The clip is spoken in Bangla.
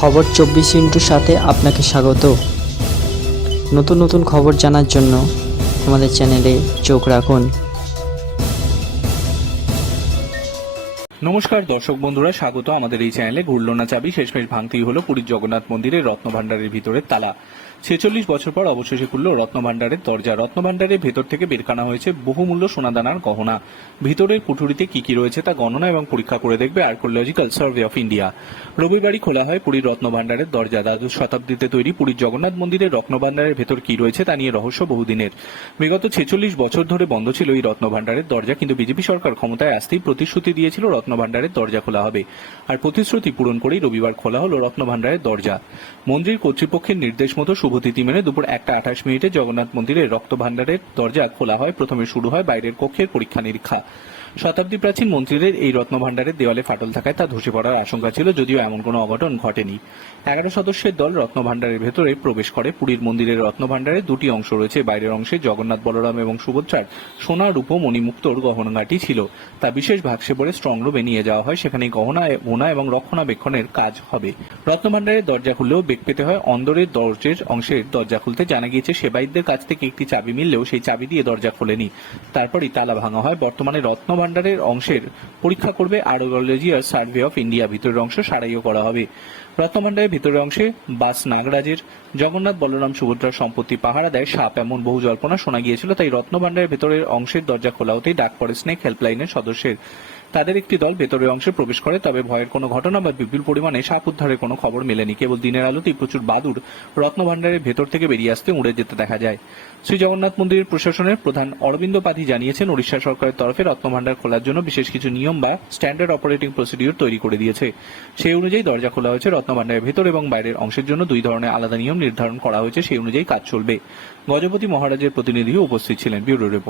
খবর চব্বিশ ইন্টুর সাথে আপনাকে স্বাগত। নতুন নতুন খবর জানার জন্য আমাদের চ্যানেলে চোখ রাখুন। নমস্কার দর্শক বন্ধুরা, স্বাগত আমাদের এই চ্যানেলে। ঘুরল না চাবি, শেষমেশ ভাঙতেই হলো পুরীর জগন্নাথ মন্দিরের রত্নভাণ্ডারের ভিতরের তালা। ছেচল্লিশ বছর পর অবশেষে খুলল রত্নভাণ্ডারের দরজা। রত্নভাণ্ডারের ভেতর থেকে বের কানা হয়েছে বহুমূল্য সোনাদানার গহনা। ভিতরের কুঠুরিতে কি কি রয়েছে তা গণনা এবং পরীক্ষা করে দেখবে আর্কোলজিক্যাল সার্ভে অফ ইন্ডিয়া। রবিবারই খোলা হয় পুরীর রত্নভাণ্ডারের দরজা। দ্বাদশ শতাব্দীতে তৈরি পুরীর জগন্নাথ মন্দিরের রত্নভাণ্ডারের ভেতর কি রয়েছে তা নিয়ে রহস্য বহুদিনের। বিগত ছেচল্লিশ বছর ধরে বন্ধ ছিল এই রত্নভাণ্ডারের দরজা, কিন্তু বিজেপি সরকার ক্ষমতায় আসতেই প্রতিশ্রুতি দিয়েছিল রত্নভাণ্ডারের দরজা খোলা হবে। আর প্রতিশ্রুতি পূরণ করেই রবিবার খোলা হলো রত্নভাণ্ডারের দরজা। মন্দির কর্তৃপক্ষের নির্দেশ মতো শুভতিথি মেনে দুপুর একটা আঠাশ মিনিটে জগন্নাথ মন্দিরের রক্তভাণ্ডারের দরজা খোলা হয়। প্রথমে শুরু হয় বাইরের কক্ষের পরীক্ষা নিরীক্ষা শতাব্দী প্রাচীন মন্দিরের এই রত্নভাণ্ডারের দেওয়ালে ফাটল থাকায় তা ধসে পড়ার আশঙ্কা ছিল, যদিও এমন কোনো অঘটন ঘটেনি। এগারো সদস্যের দল রত্নভাণ্ডারের ভেতরে প্রবেশ করে। পুরীর মন্দিরের রত্নভাণ্ডারে দুটি অংশ রয়েছে, বাইরের অংশে জগন্নাথ বলরাম এবং সুভদ্রার সোনা, রূপ, মণিমুক্তর গহনাঘাটি ছিল। তা বিশেষ ভাগসে পরে স্ট্রং রুমে নিয়ে যাওয়া হয়। সেখানে গহনা গোনা এবং রক্ষণাবেক্ষণের কাজ হবে। রত্নভাণ্ডারের দরজা খুললেও বেগ পেতে হয়। অন্দরের দরজের অংশের দরজা খুলতে জানা গিয়েছে, সেবায়িতদের কাছ থেকে একটি চাবি মিললেও সেই চাবি দিয়ে দরজা খোলেনি। তারপরই তালা ভাঙা হয়। বর্তমানে রত্নভাণ্ডারের অংশের পরীক্ষা করবে আরোগ্যালজি আর সার্ভে অফ ইন্ডিয়া। ভিতরের অংশ সারাইও করা হবে। রত্নভাণ্ডারের ভিতরের অংশে বাস নাগরাজের জগন্নাথ বলরাম সুভদ্রার সম্পত্তি পাহারা দেয় সাপ এমন বহু জল্পনা শোনা গিয়েছিল, তাই রত্নভাণ্ডারের ভেতরের অংশের দরজা খোলা হতেই ডাক পড়ে স্নেক হেল্পলাইনের সদস্যের। তাদের একটি দল ভেতরের অংশে প্রবেশ করে, তবে ভয়ের কোনো ঘটনা বা বিপুল পরিমাণে সাপ উদ্ধারের কোনো খবর মেলেনি। কেবল দিনের আলোতেই প্রচুর বাদুর রত্নভাণ্ডারের ভেতর থেকে বেরিয়ে আসতে উড়ে যেতে দেখা যায়। শ্রী জগন্নাথ মন্দিরের প্রশাসনের প্রধান অরবিন্দ পাধি জানিয়েছেন, ওড়িশা সরকারের তরফে রত্নভাণ্ডার খোলার জন্য বিশেষ কিছু নিয়ম বা স্ট্যান্ডার্ড অপারেটিং প্রসিডিউর তৈরি করে দিয়েছে। সেই অনুযায়ী দরজা খোলা হয়েছে রত্নভাণ্ডারের ভেতর এবং বাইরের অংশের জন্য দুই ধরনের আলাদা নিয়ম নির্ধারণ করা হয়েছে, সেই অনুযায়ী কাজ চলবে। গজপতি মহারাজের প্রতিনিধিও উপস্থিত ছিলেন, ব্যুরো রিপোর্ট।